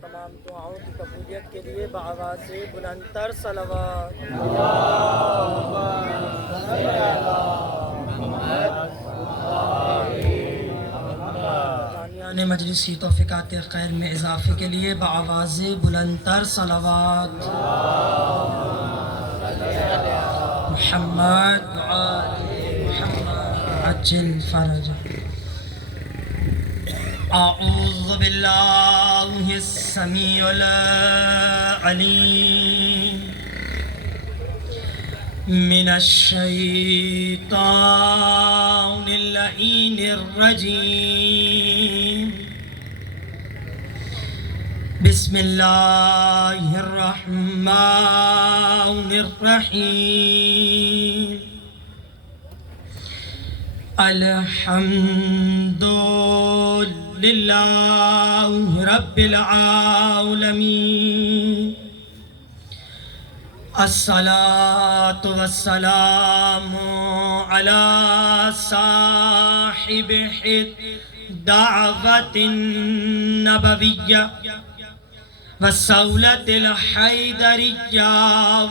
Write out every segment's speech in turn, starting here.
تمام دعاؤں کی قبولیت کے لیے بآواز بلند تر صلوات ثانیان مجلس کی توفیقات خیر میں اضافے کے لیے بآواز بلند تر صلوات محمد محمد عجل فرج. اعوذ باللہ السمیع العلیم من الشیطان اللعین الرجیم. بسم اللہ الرحمن الرحیم. الحمد للہ رب العالمین. الصلاة والسلام على صاحب الدعوة النبوية والصولة الحيدرية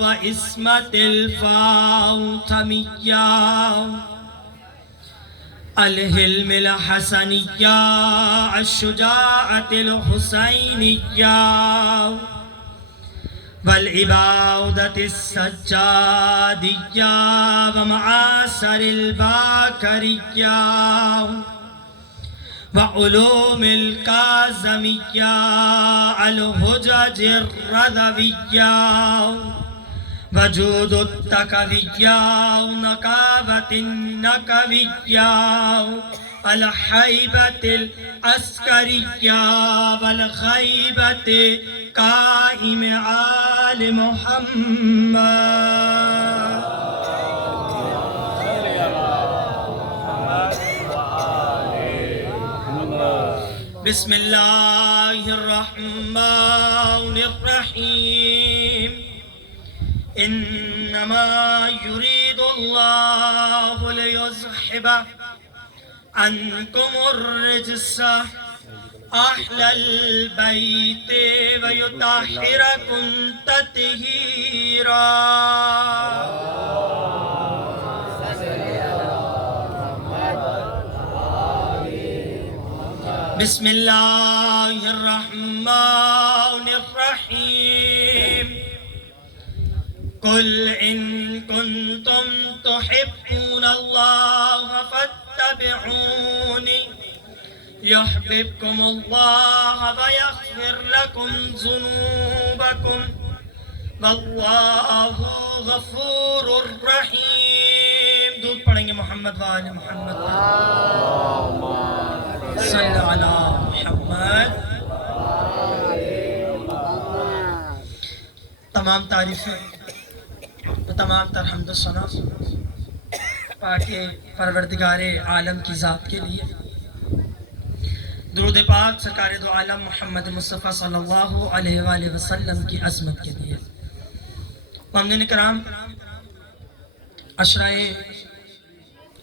وإسمة الفاطمية الحلم الحسنية الشجاعة الحسينية والعبادة السجادية ومعاصر الباكرية وعلوم الكاظمية الحجج الرضوية وجود التقوية ونقاوة النقوية الحيبة العسكرية والخيبة قائم آل محمد. بسم اللہ الرحمن الرحیم. انما يريد الله ليذهب عنكم الرجس اہل البیت ویطہرکم تطہیرا. بسم اللہ الرحمن الرحیم. قل ان کنتم تحبون اللہ فاتبعونی يحببكم الله ويغفر لكم ذنوبكم والله غفور رحيم. دودھ پڑھیں گے محمد وآل محمد صلی علی محمد. تمام تعریفیں تمام تر حمد و ثنا پاک پروردگار عالم کی ذات کے لیے. درود پاک سرکار دو عالم محمد مصطفیٰ صلی اللہ علیہ وآلہ وسلم کی عظمت کے لیے. محمدین کرام، عشرۂ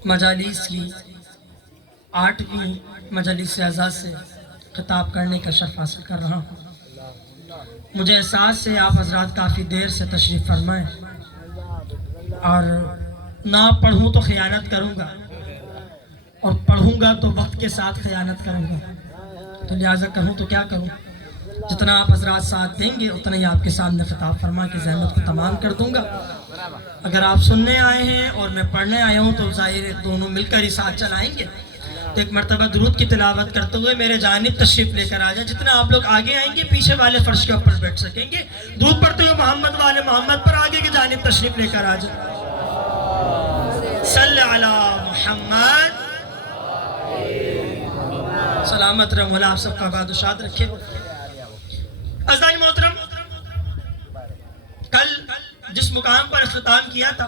مجالس کی 8ویں مجلس اعزاز سے خطاب کرنے کا شرف حاصل کر رہا ہوں. مجھے احساس ہے آپ حضرات کافی دیر سے تشریف فرمائیں اور نہ پڑھوں تو خیانت کروں گا اور پڑھوں گا تو وقت کے ساتھ خیانت کروں گا. تو لہٰذا کہوں تو کیا کروں، جتنا آپ حضرات ساتھ دیں گے اتنا ہی آپ کے سامنے خطاب فرما کے زحمت کو تمام کر دوں گا. اگر آپ سننے آئے ہیں اور میں پڑھنے آیا ہوں تو ظاہر ہے دونوں مل کر ہی ساتھ چلائیں گے. تو ایک مرتبہ درود کی تلاوت کرتے ہوئے میرے جانب تشریف لے کر آ جائیں. جتنا آپ لوگ آگے آئیں گے پیچھے والے فرش کے اوپر بیٹھ سکیں گے. درود پڑھتے ہوئے محمد والے محمد پر آگے کی جانب تشریف لے کر آ جائیں. صلی علی محمد. سلامت رہے مولا آپ سب کا باد و شاد رکھے. عزیزان محترم، کل جس مقام پر اختتام کیا تھا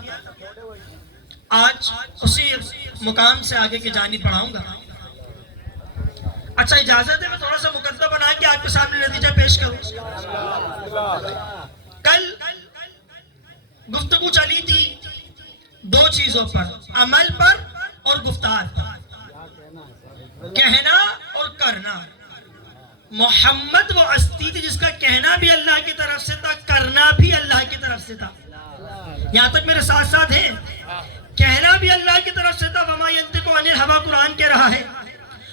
آج اسی مقام سے آگے کی جانب بڑھاؤں گا. اچھا اجازت ہے میں تھوڑا سا مقدمہ بنا کے آپ کے سامنے نتیجہ پیش کروں. کل گفتگو چلی تھی دو چیزوں پر، عمل پر اور گفتار پر، کہنا اور کرنا. محمد وہ ہستی تھی کہنا بھی اللہ کی طرف سے تھا، کرنا بھی اللہ کی طرف سے تھا. یہاں تک میرے ساتھ ساتھ ہیں. کہنا بھی اللہ کی طرف سے تھا، وما ینطق عن الہوی قرآن کہہ رہا ہے،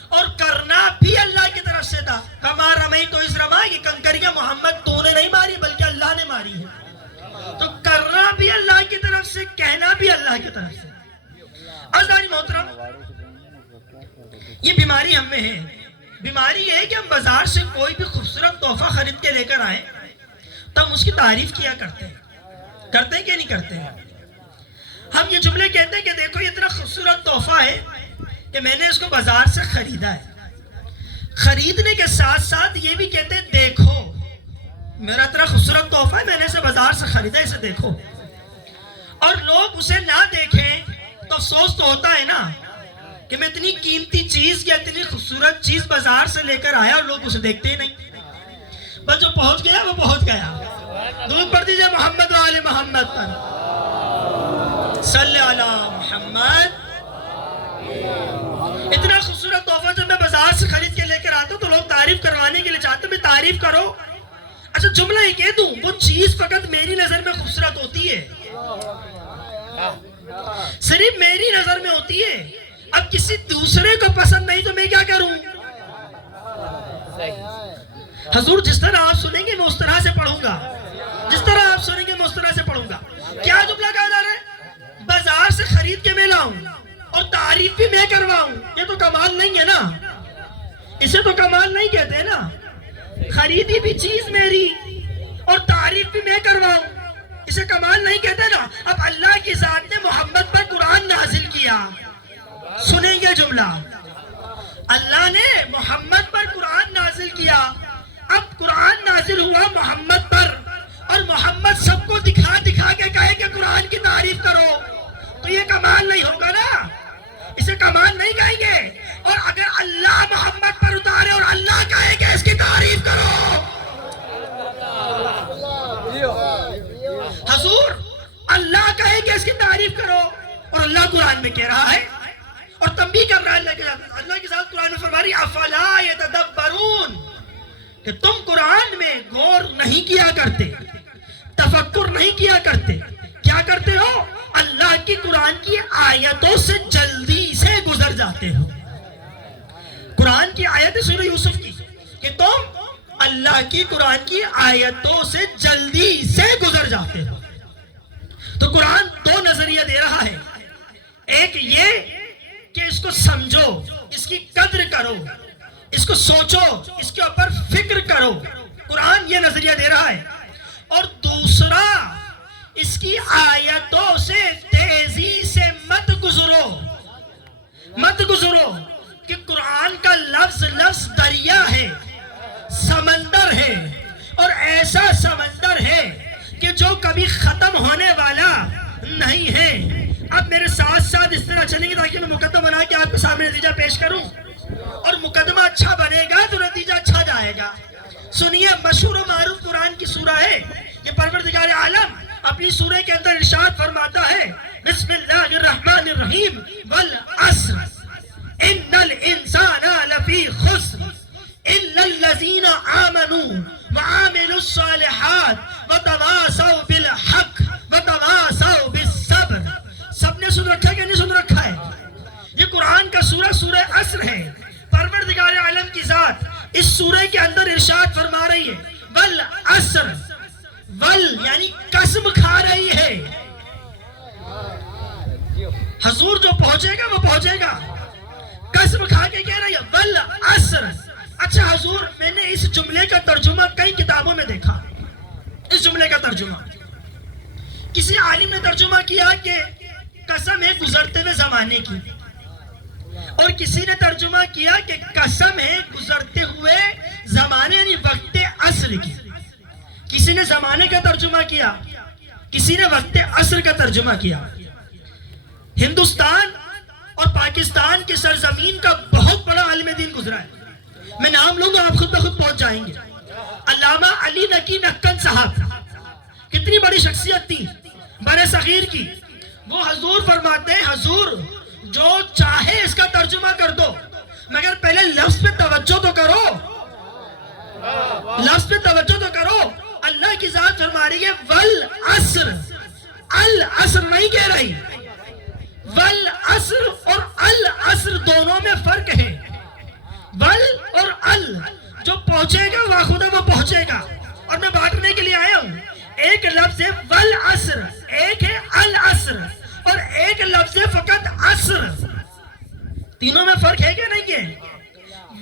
اور کرنا بھی اللہ کی طرف سے تھا. کما رمیت اذ رمی، یہ کنکریاں محمد تو نے نہیں ماری بلکہ اللہ نے ماری ہے. تو کرنا بھی اللہ کی طرف سے، کہنا بھی اللہ کی طرف سے. عزیزان محترم، یہ بیماری ہم میں ہے. بیماری یہ ہے کہ ہم بازار سے کوئی بھی خوبصورت تحفہ خرید کے لے کر آئیں تو ہم اس کی تعریف کیا کرتے ہیں. کرتے ہیں کہ نہیں کرتے ہیں؟ ہم یہ جملے کہتے ہیں کہ دیکھو یہ اتنا خوبصورت تحفہ ہے کہ میں نے اس کو بازار سے خریدا ہے. خریدنے کے ساتھ ساتھ یہ بھی کہتے ہیں دیکھو میرا اتنا خوبصورت تحفہ ہے، میں نے اسے بازار سے خریدا ہے، اسے دیکھو. اور لوگ اسے نہ دیکھیں تو افسوس تو ہوتا ہے نا کہ میں اتنی قیمتی چیز یا اتنی خوبصورت چیز بازار سے لے کر آیا اور لوگ اسے دیکھتے ہی نہیں. بس جو پہنچ گیا وہ پہنچ گیا. درود پڑھ دیجئے محمد و آل محمد پر. صلی علی محمد. اتنا خوبصورت تحفہ جب میں بازار سے خرید کے لے کر آتا ہوں تو لوگ تعریف کروانے کے لیے چاہتے ہیں میں تعریف کرو. اچھا جملہ یہ کہہ دوں، وہ چیز فقط میری نظر میں خوبصورت ہوتی ہے، صرف میری نظر میں ہوتی ہے. اب کسی دوسرے کو پسند نہیں تو میں کیا کروں؟ حضور جس طرح آپ سنیں گے میں اس طرح سے پڑھوں گا، جس طرح آپ سنیں گے میں اس طرح سے پڑھوں گا. کیا جملہ کہا جا رہا ہے؟ بازار سے خرید کے میں لاؤں اور تعریف بھی میں کرواؤں. یہ تو کمال نہیں ہے نا، اسے تو کمال نہیں کہتے نا. خریدی بھی چیز میری اور تعریف بھی میں کرواؤں، اسے کمال نہیں کہتے نا. اب اللہ کی ذات نے محمد پر قرآن نازل کیا. سنیں گے جملہ، اللہ نے محمد پر قرآن نازل کیا. اب قرآن نازل ہوا محمد پر اور محمد سب کو دکھا دکھا کے کہے کہ قرآن کی تعریف کرو، تو یہ کمال نہیں ہوگا نا، اسے کمال نہیں کہیں گے. اور اگر اللہ محمد پر اتارے اور اللہ کہے کہ اس کی تعریف کرو، حضور اللہ کہے کہ اس کی تعریف کرو اور اللہ قرآن میں کہہ رہا ہے اور تنبیہ کر رہا ہے. اللہ کی ذات قرآن میں فرما رہی افلا یتدبرون، کہ تم قرآن میں غور نہیں کیا کرتے، تفکر نہیں کیا کرتے. کیا کرتے ہو؟ اللہ کی قرآن کی آیتوں سے جلدی سے گزر جاتے ہو. قرآن کی آیت سورہ یوسف کی کہ تم اللہ کی قرآن کی آیتوں سے جلدی سے گزر جاتے ہو. تو قرآن دو نظریہ دے رہا ہے. ایک یہ کہ اس کو سمجھو، اس کی قدر کرو، اس کو سوچو، اس کے اوپر فکر کرو. قرآن یہ نظریہ دے رہا ہے. اور دوسرا اس کی آیتوں سے تیزی سے مت گزرو، مت گزرو. کہ قرآن کا لفظ لفظ دریا ہے، سمندر ہے، اور ایسا سمندر ہے کہ جو کبھی ختم ہونے والا نہیں ہے. اب میرے ساتھ ساتھ اس طرح چلیں گے تاکہ میں مقدمہ بنا کے آپ کے سامنے نتیجہ پیش کروں، اور مقدمہ اچھا بنے گا تو نتیجہ اچھا جائے گا. سنیے، مشہور و معروف قرآن کی سورہ ہے. یہ پروردگار عالم اپنی سورہ کے اندر ارشاد فرماتا ہے بسم اللہ الرحمن الرحیم والعصر ان الانسان لفی خسر الا الذین آمنوا وعملوا الصالحات وتواصوا بالحق وتواصوا بالصبر. سب نے سن رکھا کہ نہیں سن رکھا ہے؟ یہ قرآن کا سورہ سورہ عصر ہے. پروردگار عالم کی ذات اس سورہ کے اندر ارشاد فرما رہی ہے والعصر، ول یعنی قسم کھا رہی ہے. حضور جو پہنچے گا وہ پہنچے گا، قسم کھا کے کہہ رہی ہے والعصر. اچھا حضور، میں نے اس جملے کا ترجمہ کئی کتابوں میں دیکھا. اس جملے کا ترجمہ کسی عالم نے ترجمہ کیا کہ قسم ہے گزرتے ہوئے زمانے کی، اور کسی نے ترجمہ کیا کہ قسم ہے گزرتے ہوئے زمانے یعنی وقت عصر کی. کسی نے زمانے کا ترجمہ کیا، کسی نے وقت عصر کا ترجمہ کیا. ہندوستان اور پاکستان کی سرزمین کا بہت بڑا عالم دین گزرا ہے. میں نام لوں گا، آپ خود بخود پہنچ جائیں گے. علامہ علی نقی نکن صاحب کتنی بڑی شخصیت تھی بر صغیر کی. وہ حضور فرماتے ہیں حضور جو چاہے اس کا ترجمہ کر دو، مگر پہلے لفظ پہ توجہ تو کرو. لفظ پہ توجہ تو کرو. اللہ کی ذات فرما رہی ہے والعصر. العصر نہیں کہہ رہی. والعصر اور العصر دونوں میں فرق ہے. ول اور ال جو پہنچے گا واخدہ وہ پہنچے گا. اور میں بانٹنے کے لیے آیا ہوں. ایک لفظ ہے والعصر, ایک ہے العصر, اور ایک لفظ ہے فقط عصر. تینوں میں فرق ہے کہ نہیں ہے؟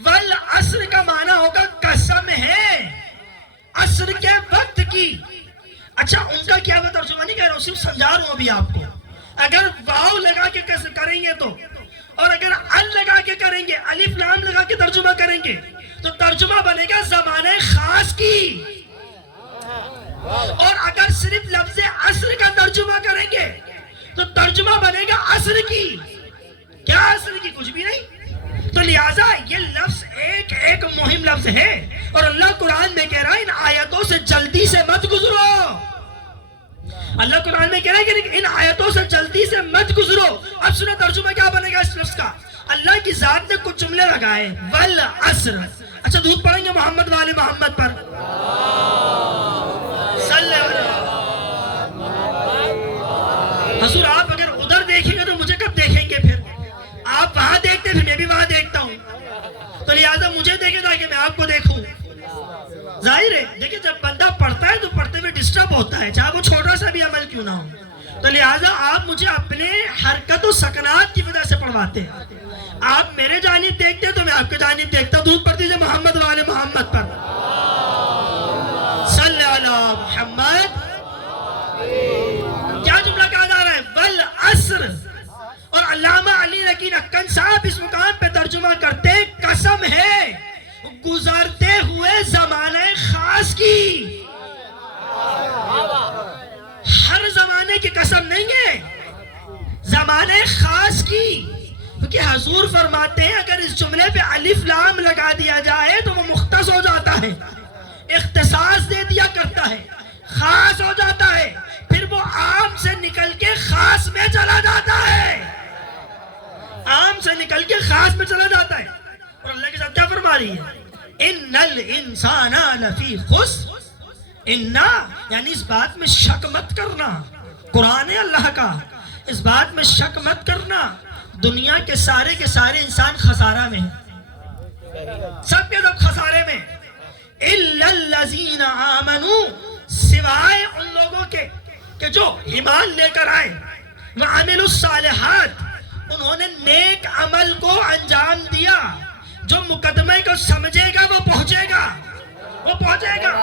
والعصر کا معنی ہوگا قسم ہے عصر کے وقت کی. اچھا ان کا کیا میں ترجمہ نہیں کہہ رہا ہوں, صرف سمجھا رہا ہوں ابھی آپ کو. اگر واو لگا کے کریں گے تو, اور اگر ال لگا کے کریں گے, الف لام لگا کے ترجمہ کریں گے تو ترجمہ بنے گا زمانے خاص کی. اور اگر صرف لفظ عصر کا ترجمہ کریں گے تو ترجمہ بنے گا عصر کی. کیا عصر کی؟ کچھ بھی نہیں. تو لہٰذا یہ لفظ ایک ایک مہم لفظ ہے, اور اللہ قرآن میں کہہ رہا ہے ان آیتوں سے جلدی سے مت گزرو. اللہ قرآن میں کہہ رہا ہے کہ ان آیتوں سے جلدی سے مت گزرو. اب سنیں ترجمہ کیا بنے گا اس لفظ کا. اللہ کی ذات نے کچھ جملے لگائے والعصر. اچھا دودھ پڑھیں گے محمد والے محمد پر. حضور آپ اگر ادھر دیکھیں گے تو مجھے کب دیکھیں گے؟ پھر آپ وہاں دیکھتے پھر میں بھی وہاں دیکھتا ہوں, تو لہٰذا مجھے دیکھیں تاکہ میں آپ کو دیکھوں. ظاہر ہے دیکھیں جب بندہ پڑھتا ہے تو پڑھتے ہوئے ڈسٹرب ہوتا ہے, چاہے وہ چھوٹا سا بھی عمل کیوں نہ ہو. تو لہٰذا آپ مجھے اپنے حرکت و سکنات کی وجہ سے پڑھواتے ہیں. آپ میرے جانب دیکھتے ہیں تو میں آپ کے جانب دیکھتا ہوں. دودھ پڑھ دیجیے محمد والے محمد پر. صلی اللہ محمد. کیا جملہ کہا جا رہا ہے؟ والعصر. اور علامہ علی یقین اکن صاحب اس مقام پہ ترجمہ کرتے قسم ہے گزرتے ہوئے زمانے خاص کی. ہر زمانے کی قسم نہیں ہے, زمانے خاص کی. کیونکہ حضور فرماتے ہیں اگر اس جملے پہ الف لام لگا دیا جائے تو وہ مختص ہو جاتا ہے, اختصاص دے دیا کرتا ہے, خاص ہو جاتا ہے, پھر وہ عام سے نکل کے خاص میں چلا جاتا ہے. عام سے نکل کے خاص میں چلا جاتا ہے. اور اللہ کے ساتھ کیا فرما رہی ہے؟ ان الانسان لفی خسر. انا یعنی اس بات میں شک مت کرنا, قرآن ہے اللہ کا, اس بات میں شک مت کرنا دنیا کے سارے انسان خسارہ میں ہیں, سب کے سب خسارے میں. الا الذین آمنوا, سوائے ان لوگوں کے کہ جو ایمان لے کر آئے, وعملوا الصالحات, انہوں نے نیک عمل کو انجام دیا. جو مقدمے کو سمجھے گا وہ پہنچے گا, وہ پہنچے گا.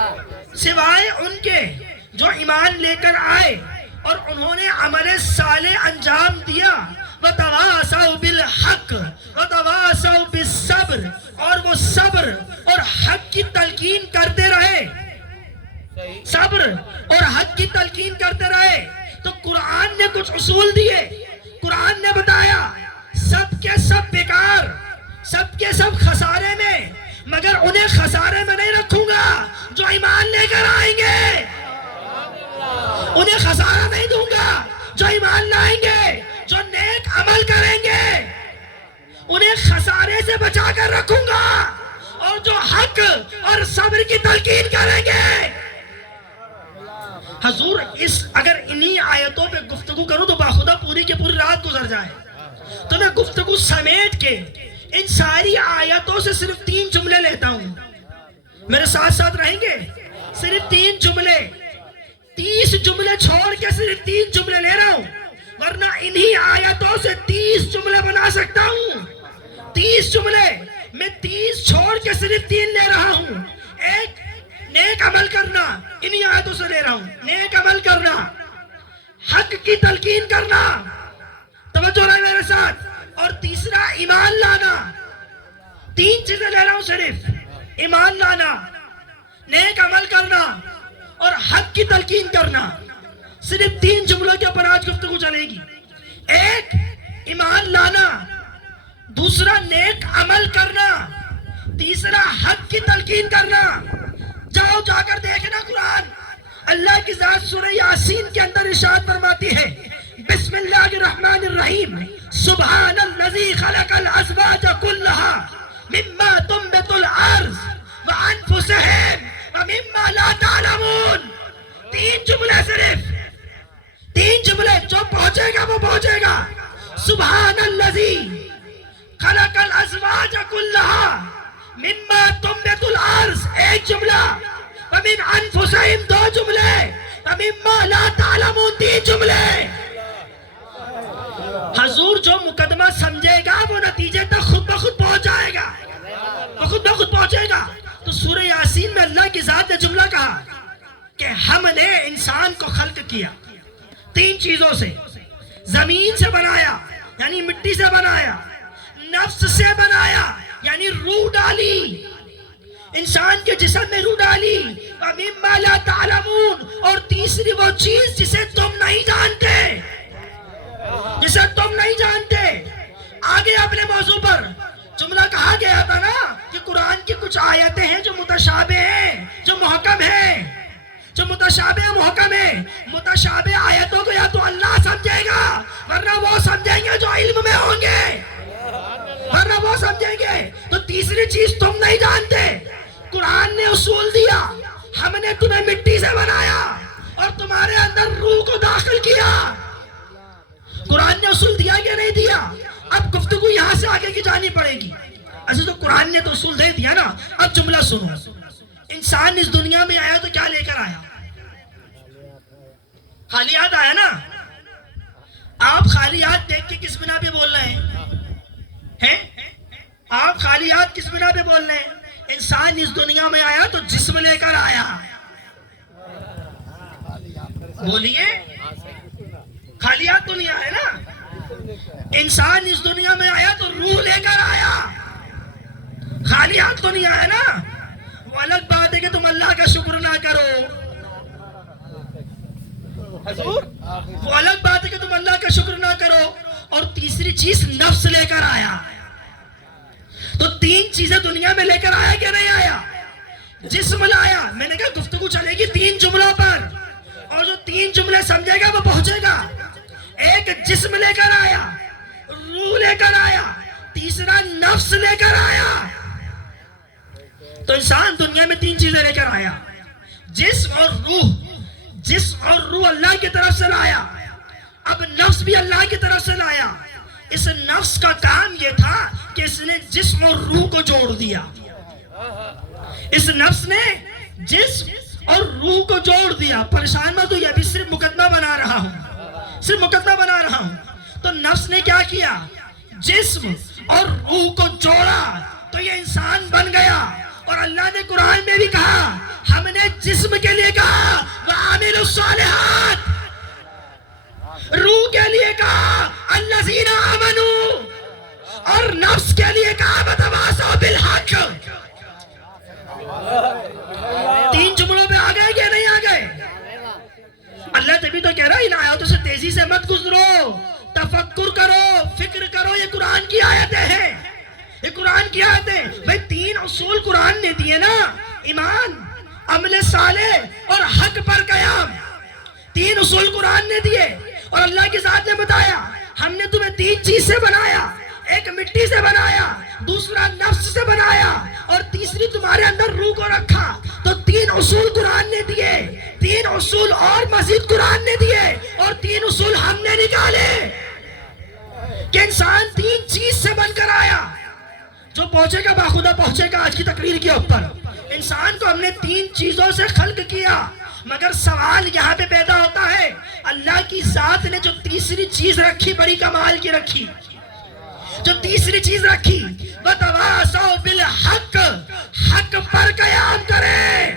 سوائے ان کے جو ایمان لے کر آئے اور انہوں نے عمل صالح انجام دیا. وَتَوَاصَوْا بِالْحَقِّ وَتَوَاصَوْا بِالصَّبْرِ, اور وہ صبر اور حق کی تلقین کرتے رہے. صبر اور حق کی تلقین کرتے رہے. تو قرآن نے کچھ اصول دیے, قرآن نے بتایا سب کے سب بیکار, سب کے سب خسارے میں, مگر انہیں خسارے میں نہیں رکھوں گا جو ایمان لے کر آئیں گے. انہیں خسارہ نہیں دوں گا جو ایمان لائیں گے, جو نیک عمل کریں گے. انہیں خسارے سے بچا کر رکھوں گا, اور جو حق اور صبر کی تلقین کریں گے. حضور اگر انہی آیتوں پہ گفتگو کروں تو باخدا پوری کی پوری رات گزر جائے. تو میں گفتگو سمیٹ کے ان ساری آیتوں سے صرف 3 جملے لیتا ہوں. میرے ساتھ ساتھ رہیں گے؟ صرف 3 جملے, 30 جملے چھوڑ کے صرف 3 جملے لے رہا ہوں, ورنہ انہی آیتوں سے 30 جملے بنا سکتا ہوں. 30 جملے میں 30 چھوڑ کے صرف 3 لے رہا ہوں. ایک نیک عمل کرنا, انہی آیتوں سے لے رہا ہوں. نیک عمل کرنا, حق کی تلقین کرنا, توجہ رہے میرے ساتھ, اور تیسرا ایمان لانا. 3 چیزیں لے رہا ہوں صرف, ایمان لانا, نیک عمل کرنا اور حق کی تلقین کرنا. صرف 3 جملوں کے اوپر آج گفتگو چلے گی. ایک ایمان لانا, دوسرا نیک عمل کرنا, تیسرا حق کی تلقین کرنا. جاؤ جا کر دیکھنا قرآن. اللہ کی ذات سورہ یاسین کے اندر ارشاد فرماتی ہے بسم اللہ الرحمن الرحیم سبحان الذی خلق الازواج کلها مما تنبت الارض وَأَنفُسِهِمْ وَمِمَّا لَا تَعْلَمُونَ. 3 جملے صرف، 3 جملے. جو پہنچے گا وہ پہنچے گا. سبحان الذی خلق الازواج كلها مما تنبت الارض، 1 جملہ. وَمِنْ أَنفُسِهِمْ 2 جملے. وَمِمَّا لَا تَعْلَمُونَ 3 جملے. حضور جو مقدمہ سمجھے گا وہ نتیجے تک خود بخود پہنچ جائے گا، وہ خود بخود پہنچے گا. تو سورہ یاسین میں اللہ کی ذات نے جملہ کہا کہ ہم نے انسان کو خلق کیا 3 چیزوں سے. زمین سے بنایا یعنی مٹی سے بنایا، نفس سے بنایا یعنی روح ڈالی، انسان کے جسم میں روح ڈالی. وَمِمَّا لَا تَعْلَمُونَ، اور تیسری وہ چیز جسے تم نہیں جانتے، جسے تم نہیں جانتے. آگے اپنے موضوع پر جملہ کہا گیا تھا نا کہ قرآن کی کچھ آیتیں ہیں جو متشابہ ہیں، جو محکم ہیں، جو متشابہ محکم ہیں. متشابہ آیتوں کو یا تو اللہ سمجھے گا ورنہ وہ سمجھیں گے جو علم میں ہوں گے، ورنہ وہ سمجھیں گے. تو تیسری چیز تم نہیں جانتے. قرآن نے اصول دیا، ہم نے تمہیں مٹی سے بنایا اور تمہارے اندر روح کو داخل کیا. قرآن نے اصول دیا کہ نہیں دیا؟ اب گفتگو یہاں سے آگے کی جانی پڑے گی. ایسے تو قرآن نے تو اصول دے دیا نا. اب جملہ سنو. انسان اس دنیا میں آیا تو کیا لے کر آیا؟ خالیات آیا نا. آپ خالیات دیکھ کے کس بنا پہ بول رہے ہیں؟ آپ خالیات کس بنا پہ بول رہے ہیں؟ انسان اس دنیا میں آیا تو جسم لے کر آیا. بولیے، خالیات تو نہیں آئے نا. انسان اس دنیا میں آیا تو روح لے کر آیا، خالیات تو نہیں آیا نا. وہ الگ بات ہے کہ تم اللہ کا شکر نہ کرو، وہ الگ بات ہے کہ تم اللہ کا شکر نہ کرو. اور تیسری چیز نفس لے کر آیا. تو 3 چیزیں دنیا میں لے کر آیا کہ نہیں آیا؟ جسم لایا. میں نے کہا گفتگو چلے گی 3 جملوں پر، اور جو 3 جملے سمجھے گا وہ پہنچے گا. ایک جسم لے کر آیا، روح لے کر آیا، تیسرا نفس لے کر آیا. تو انسان دنیا میں 3 چیزیں لے کر آیا. جسم اور روح، جسم اور روح اللہ کی طرف سے لایا. اب نفس بھی اللہ کی طرف سے لایا. اس نفس کا کام یہ تھا کہ اس نے جسم اور روح کو جوڑ دیا. اس نفس نے جسم اور روح کو جوڑ دیا. پریشان میں تو یہ بھی صرف مقدمہ بنا رہا ہوں، صرف مقدمہ بنا رہا ہوں. تو نفس نے کیا کیا؟ جسم اور روح کو جوڑا تو یہ انسان بن گیا. اور اللہ نے قرآن میں بھی کہا، ہم نے جسم کے لیے کہا وَعَامِلُ الصَّالِحَاتِ، روح کے لیے کہا الَّذِينَ آمَنُوا، اور نفس کے لیے کہا وَتَوَاصَوْا بِالْحَقِّ. 3 جملوں پہ آ گئے کہ نہیں آ گئے؟ اللہ تبھی تو کہہ رہا ہے ان آیاتوں سے تیزی سے مت گزرو، تفکر کرو، فکر کرو. یہ قرآن کی آیتیں ہیں، یہ قرآن کی آیتیں. بھئی 3 اصول قرآن نے دیے نا، ایمان، عمل صالح اور حق پر قیام. 3 اصول قرآن نے دیے. اور اللہ کی ذات نے بتایا ہم نے تمہیں 3 چیز سے بنایا. ایک مٹی سے بنایا، دوسرا نفس سے بنایا، اور تیسری تمہارے اندر روح کو رکھا. تو 3 اصول قرآن نے دیے، 3 اصول اور مزید قرآن نے دیے، اور 3 اصول ہم نے نکالے کہ انسان 3 چیز سے بن کر آیا. جو پہنچے گا باخودہ پہنچے گا. آج کی تقریر کے اوپر انسان کو ہم نے 3 چیزوں سے خلق کیا. مگر سوال یہاں پہ پیدا ہوتا ہے، اللہ کی ذات نے جو تیسری چیز رکھی بڑی کمال کی رکھی. جو تیسری چیز رکھی وَتَوَاصَوْا بِالْحَقِّ، حق پر قیام کرے،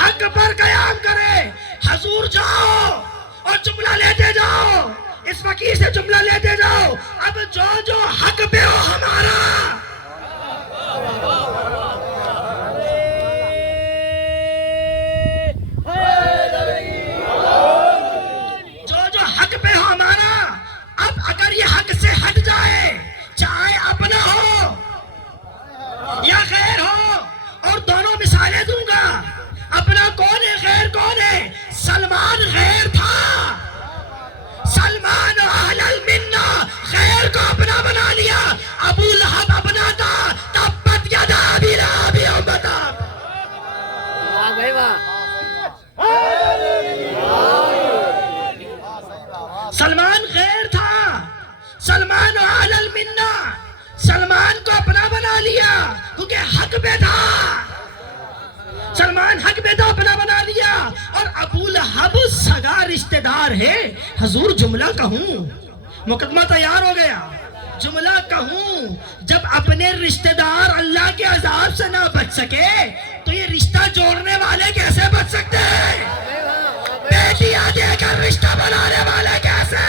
حق پر قیام کرے. حضور جاؤ اور جملہ لیتے جاؤ، اس فقیر سے جملہ لیتے جاؤ. اب جو حق پہ ہو ہمارا، جو حق پہ ہو ہمارا. اب اگر یہ حق سے ہٹ جائے، چاہے اپنا ہو یا غیر ہو، اور دونوں مثالیں دوں گا. اپنا کون ہے، غیر کون ہے؟ سلمان غیر تھا، سلمان اہل المنہ غیر کو اپنا بنا لیا. ابو لہب اپنا سلمان غیر تھا، سلمان علی المنہ، سلمان کو اپنا بنا لیا کیونکہ حق پہ تھا، سلمان حق پہ تھا، اپنا بنا لیا۔ اور ابو لہب سگا رشتہ دار ہے۔ حضور جملہ کہوں، مقدمہ تیار ہو گیا، جملہ کہوں، جب اپنے رشتہ دار اللہ کے عذاب سے نہ بچ سکے تو یہ رشتہ جوڑنے والے کیسے بچ سکتے ہیں؟ بیٹیاں دے کر رشتہ بنانے والے کیسے؟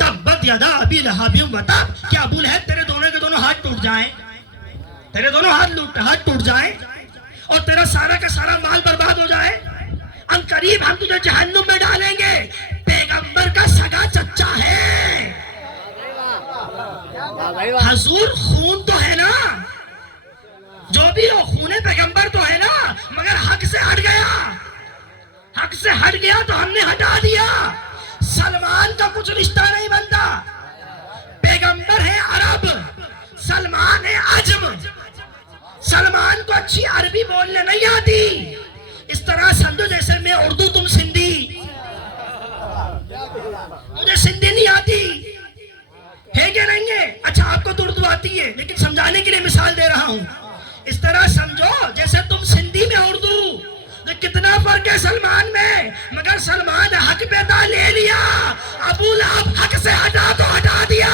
تبت یدا ابی لہب وتب، کیا ابو لہب تیرے دونوں کے دونوں ہاتھ ٹوٹ جائیں، تیرے دونوں ہاتھ ٹوٹ جائیں اور تیرا سارا کا سارا مال برباد ہو جائے؟ ان قریب ہم تجھے جہنم میں ڈالیں گے۔ پیغمبر کا سگا چچا ہے، حضور خون تو ہے نا، جو بھی ہو خون پیغمبر تو ہے نا، مگر حق سے ہٹ گیا، حق سے ہٹ گیا تو ہم نے ہٹا دیا۔ سلمان کا کچھ رشتہ نہیں بنتا، پیغمبر ہے عرب، سلمان ہے عجم، سلمان کو اچھی عربی بولنے نہیں آتی، اس طرح سمجھو جیسے میں اردو تم سندھی، مجھے سندھی نہیں آتی ہے کہ نہیں ہے؟ اچھا آپ کو تو اردو آتی ہے لیکن سمجھانے کے لیے مثال دے رہا ہوں، اس طرح سمجھو جیسے تم سندھی میں اردو، تو کتنا فرق ہے سلمان میں، مگر سلمان حق پہ تھا، لے لیا، ابو لہب حق سے ہٹا تو ہٹا دیا۔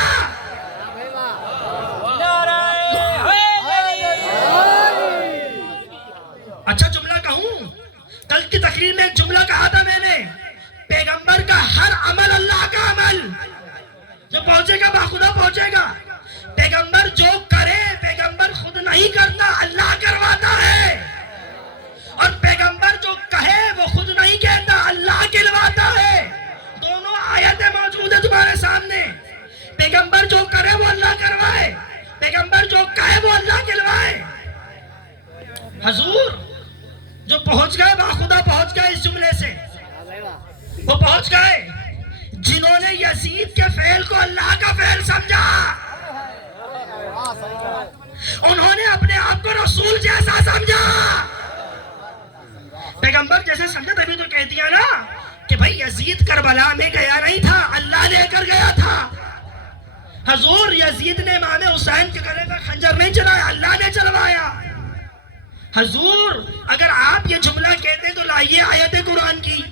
اچھا جملہ کہوں، کل کی تقریر میں ایک جملہ کہا تھا میں نے، پیغمبر کا ہر عمل اللہ کا عمل، جو پہنچے گا باخدا پہنچے گا، پیغمبر جو کرے پیغمبر خود نہیں کرتا، اللہ کرواتا ہے، اور پیغمبر جو کہے وہ خود نہیں کہتا، اللہ کہلواتا ہے۔ دونوں آیتیں موجود ہیں تمہارے سامنے، پیغمبر جو کرے وہ اللہ کروائے، پیغمبر جو کہے وہ اللہ کہلوائے۔ حضور جو پہنچ گئے باخدا پہنچ گئے اس جملے سے، وہ پہنچ گئے جنہوں نے یزید کے فعل کو اللہ کا فعل سمجھا، انہوں نے اپنے آپ کو رسول جیسا سمجھا، پیغمبر جیسے سمجھا، تبھی تو کہتی ہے نا کہ بھائی یزید کربلا میں گیا نہیں تھا، اللہ لے کر گیا تھا۔ حضور یزید نے امام حسین کے گلے پر خنجر نہیں چلایا، اللہ نے چلوایا۔ حضور اگر آپ یہ جملہ کہتے تو لائیے آیت قرآن کی،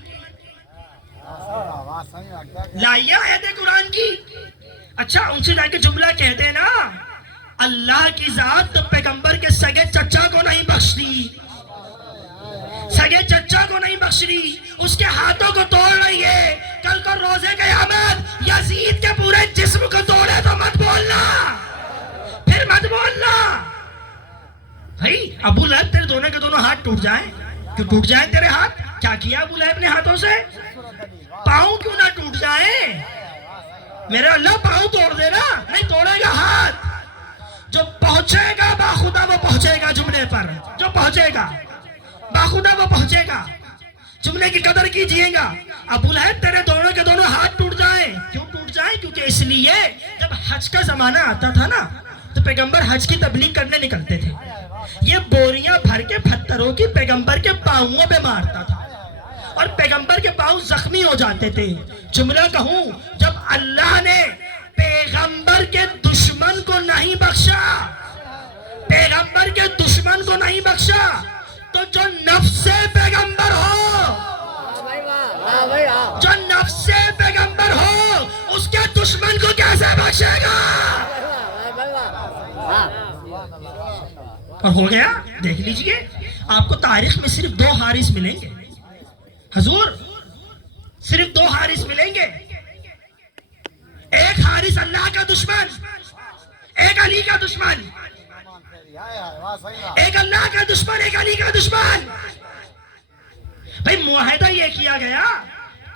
لائیے آیت قرآن کی۔ اچھا ان سے جا کے جملہ کہتے نا، اللہ کی ذات تو پیغمبر کے سگے چچا کو نہیں بخشتی، سگے چچا کو نہیں بخش رہی، اس کے ہاتھوں کو توڑ رہی ہے۔ کل کو روزے قیامت یزید کے پورے جسم کو توڑے تو مت بولنا، پھر مت بولنا۔ بھائی ابو لہب تیرے دونوں کے دونوں ہاتھ ٹوٹ جائیں، کیوں ٹوٹ جائیں تیرے ہاتھ؟ کیا کیا ابو لہب نے ہاتھوں سے؟ پاؤں کیوں نہ ٹوٹ جائیں؟ میرا اللہ پاؤں توڑ دے نا، نہیں توڑے گا ہاتھ۔ جو پہنچے گا باخدا وہ پہنچے گا جملے پر، جو پہنچے گا باخدا وہ پہنچے گا، جملے کی قدر کیجئے گا۔ ابو لہب تیرے دونوں کے دونوں ہاتھ ٹوٹ جائیں، کیوں ٹوٹ جائیں؟ کیونکہ اس لیے جب حج کا زمانہ آتا تھا نا تو پیغمبر حج کی تبلیغ کرنے نکلتے تھے، یہ بوریاں بھر کے پتھروں کی پیغمبر کے پاؤں پہ مارتا تھا اور پیغمبر کے پاؤں زخمی ہو جاتے تھے۔ جملہ کہوں، جب اللہ نے پیغمبر کے دشمن کو نہیں بخشا، پیغمبر کے دشمن کو نہیں بخشا، تو جو نفس پیغمبر ہو، جو نفس پیغمبر ہو، اس کے دشمن کو کیسے بخشے گا؟ اور ہو گیا، دیکھ لیجئے آپ کو تاریخ میں صرف 2 حارث ملیں گے، حضور صرف 2 حارث ملیں گے، ایک حارث اللہ کا دشمن، ایک علی کا دشمن، ایک اللہ کا دشمن، ایک علی کا دشمن۔ بھائی معاہدہ یہ کیا گیا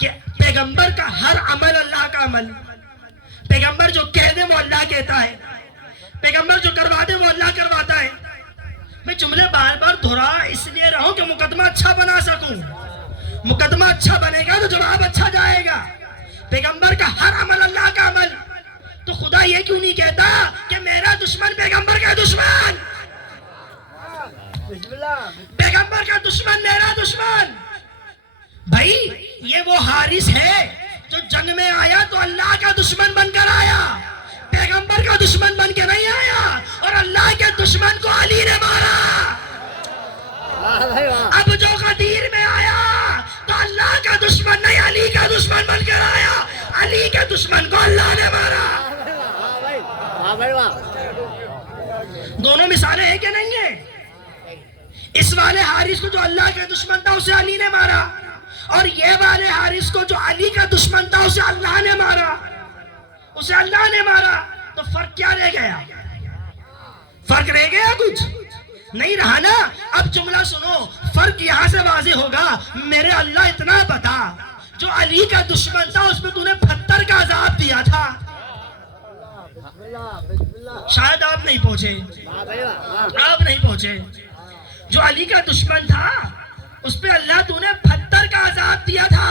کہ پیغمبر کا ہر عمل اللہ کا عمل، پیغمبر جو کہہ دے وہ اللہ کہتا ہے، پیغمبر جو کروا دے وہ اللہ کرواتا ہے۔ میں جملے بار بار دہرا اس لیے رہا ہوں کہ مقدمہ اچھا بنا سکوں، مقدمہ اچھا بنے گا تو جواب اچھا جائے گا۔ پیغمبر کا ہر عمل اللہ کا عمل، تو خدا یہ کیوں نہیں کہتا کہ میرا دشمن پیغمبر کا دشمن، پیغمبر کا دشمن میرا دشمن؟ بھائی یہ وہ حارث ہے جو جنگ میں آیا تو اللہ کا دشمن بن کر آیا، پیغمبر کا دشمن بن کے نہیں آیا، اور اللہ کے دشمن کو علی نے مارا۔ اب جو غدیر میں آیا تو اللہ کا دشمن نہیں علی کا دشمن بن کر آیا، علی کے دشمن کو اللہ نے مارا۔ دونوں مثالیں ہیں کہ نہیں ہیں؟ اس والے حارث کو جو اللہ کا دشمن تھا اسے علی نے مارا، اور یہ والے حارث کو جو علی کا دشمن تھا اسے اللہ نے مارا، اسے اللہ نے مارا۔ تو فرق کیا رہ گیا؟ فرق رہ گیا؟ کچھ نہیں رہا نا۔ اب جملہ سنو، فرق یہاں سے واضح ہوگا۔ میرے اللہ اتنا بتا، جو علی کا دشمن تھا اس میں تو نے پتھر کا عذاب دیا تھا، شاید آپ نہیں پہنچے، آپ نہیں پہنچے۔ جو علی کا دشمن تھا اس پہ اللہ تو نے پتھر کا عذاب دیا تھا۔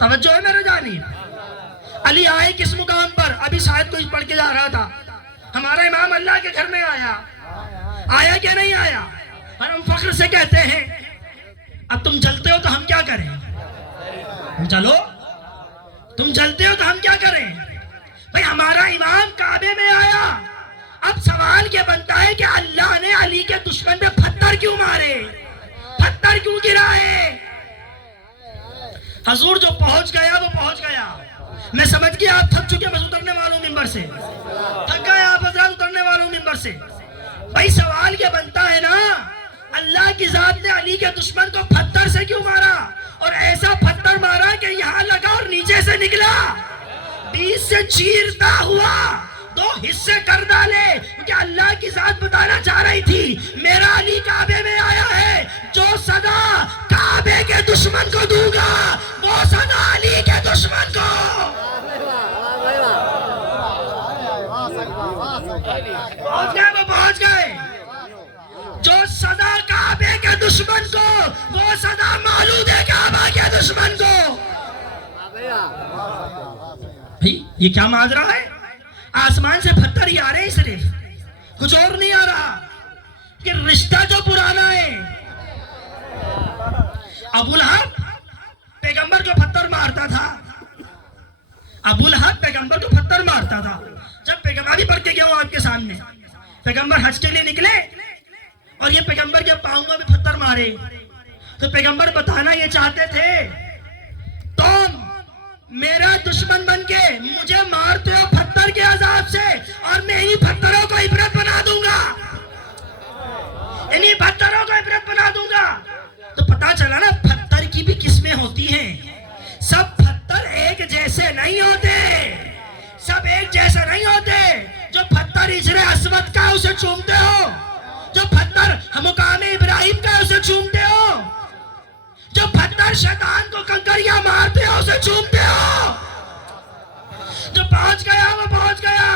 توجہ ہے میرے جانی؟ علی آئے کس مقام پر؟ ابھی شاید کوئی پڑھ کے جا رہا تھا، ہمارا امام اللہ کے گھر میں آیا، آیا کہ نہیں آیا؟ اور ہم فخر سے کہتے ہیں اب تم جلتے ہو تو ہم کیا کریں؟ چلو تم جلتے ہو تو ہم کیا کریں؟ بھئی ہمارا امام کعبے میں آیا، اب سوال یہ بنتا ہے کہ اللہ نے علی کے دشمن پہ پتھر کیوں مارے، پتھر کیوں گرائے؟ حضور جو پہنچ گیا وہ پہنچ گیا۔ میں سمجھ گیا آپ تھک چکے، بس اترنے والوں ممبر سے تھک گئے آپ حضرات، اترنے والوں ممبر سے۔ بھائی سوال یہ بنتا ہے نا، اللہ کی ذات نے علی کے دشمن کو پتھر سے کیوں مارا؟ اور ایسا پتھر مارا کہ یہاں لگا اور نیچے سے نکلا، بیچ سے چیرتا ہوا دو حصے کر ڈالے، کیونکہ اللہ کی ذات بتانا چاہ رہی تھی میرا علی کعبے میں آیا ہے، جو سزا کعبے کے دشمن کو دوں گا وہ سزا علی کے دشمن کو۔ پہنچ گئے، وہ پہنچ گئے۔ جو سزا کعبے کے دشمن کو وہ سزا مولود کعبہ کے دشمن کو۔ یہ کیا ماجرا ہے؟ آسمان سے پتھر ہی آ رہے ہیں، صرف کچھ اور نہیں آ رہا، کہ رشتہ جو پرانا ہے۔ ابو لہب پیغمبر کو پتھر مارتا تھا، ابو لہب پیغمبر کو پتھر مارتا تھا۔ جب پیغمبر پڑھ کے گیا ہوں آپ کے سامنے، پیغمبر حج کے لیے نکلے اور یہ پیغمبر کے پاؤں میں بھی پتھر مارے، تو پیغمبر بتانا یہ چاہتے تھے تم میرا دشمن بن کے مجھے مارتے ہو پتھر کے عذاب سے، اور میں انہی پتھروں کو عبرت بنا دوں گا، انہی پتھروں کو عبرت بنا دوں گا۔ تو پتا چلا نا پتھر کی بھی قسمیں ہوتی ہیں، سب پتھر ایک جیسے نہیں ہوتے، سب ایک جیسے نہیں ہوتے۔ جو پتھر حجر اسود کا اسے چومتے ہو، جو پتھر مقام ابراہیم کا اسے چومتے ہو، جو پتھر شیطان کو کنکریاں مارتے ہو اسے چومتے ہو، جو پہنچ گیا وہ پہنچ گیا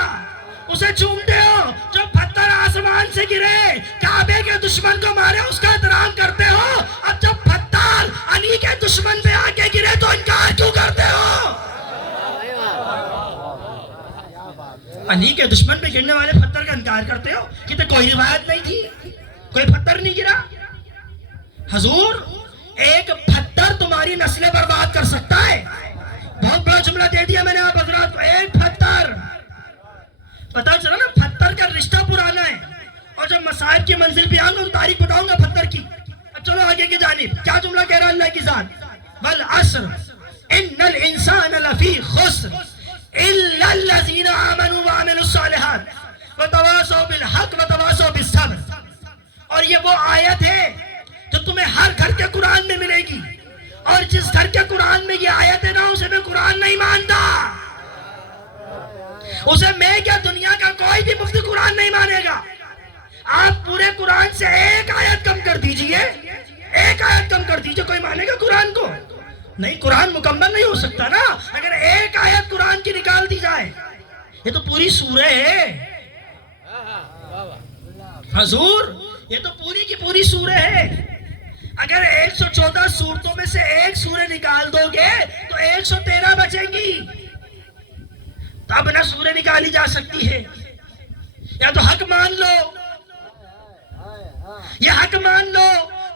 اسے چومتے ہو، جو پتھر آسمان سے گرے کعبے کے دشمن کو مارے اس کا احترام کرتے ہو۔ اب جب پتھر علی کے دشمن پہ آ کے گرے تو انکار کیوں کرتے ہو؟ علی کے دشمن پہ گرنے والے پتھر کا انکار کرتے ہو کہ تو کوئی روایت نہیں تھی، کوئی پتھر نہیں گرا۔ حضور ایک پتھر تمہاری نسلیں برباد کر سکتا ہے، بہت بڑا جملہ دے دیا میں نے آپ حضرات کو، ایک پتھر۔ پتہ چلا نا پتھر کا رشتہ پرانا ہے، اور جب مصائب کی منزل پہ آؤں گا تو تاریخ بتاؤں گا پتھر کی۔ اب چلو آگے کی جانب، کیا جملہ کہہ رہا اللہ کی ذات؟ والعصر ان الانسان لفی خسر الا الذین آمنوا وعملوا الصالحات وتواصوا بالحق وتواصوا بالصبر۔ اور یہ وہ آیت ہے جو تمہیں ہر گھر کے قرآن میں ملے گی، اور جس گھر کے قرآن میں یہ آیت ہے نا اسے میں قرآن نہیں مانتا، اسے میں کیا دنیا کا کوئی بھی مفتی قرآن نہیں مانے گا۔ آپ پورے قرآن سے ایک آیت کم کر دیجئے، ایک آیت کم کر دیجئے، کوئی مانے گا قرآن کو؟ نہیں، قرآن مکمل نہیں ہو سکتا نا اگر ایک آیت قرآن کی نکال دی جائے۔ یہ تو پوری سورہ ہے حضور، یہ تو پوری کی پوری سورہ ہے۔ اگر 114 سورتوں میں سے ایک سورہ نکال دو گے تو 113 بچیں گی۔ تو اب نہ سورہ نکالی جا سکتی ہے، یا تو حق مان لو، یہ حق مان لو،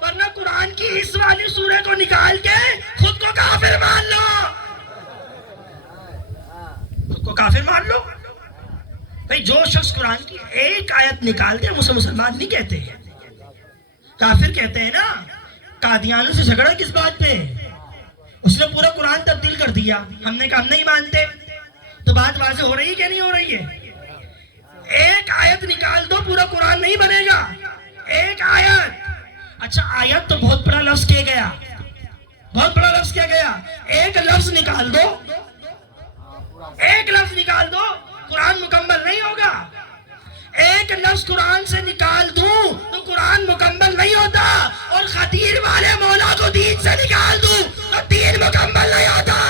ورنہ قرآن کی اس والی سورہ کو نکال کے خود کو کافر مان لو، خود کو کافر مان لو۔ بھئی جو شخص قرآن کی ایک آیت نکالتے ہیں اسے مسلمان نہیں کہتے ہیں، کافر کہتے ہیں نا۔ قادیانوں سے جھگڑا کس بات پہ؟ اس نے پورا قرآن تبدیل کر دیا، ہم نے کہا ہم نہیں مانتے۔ تو بات واضح ہو رہی ہے کہ نہیں ہو رہی ہے؟ ایک آیت نکال دو پورا قرآن نہیں بنے گا، ایک آیت۔ اچھا آیت تو بہت بڑا لفظ کیا گیا، بہت بڑا لفظ کیا گیا، ایک لفظ نکال دو، ایک لفظ نکال دو، قرآن مکمل نہیں ہوگا۔ ایک لفظ قرآن سے نکال دوں تو قرآن مکمل نہیں ہوتا، اور خطیر والے مولا کو دین سے نکال دوں تو دین مکمل نہیں ہوتا۔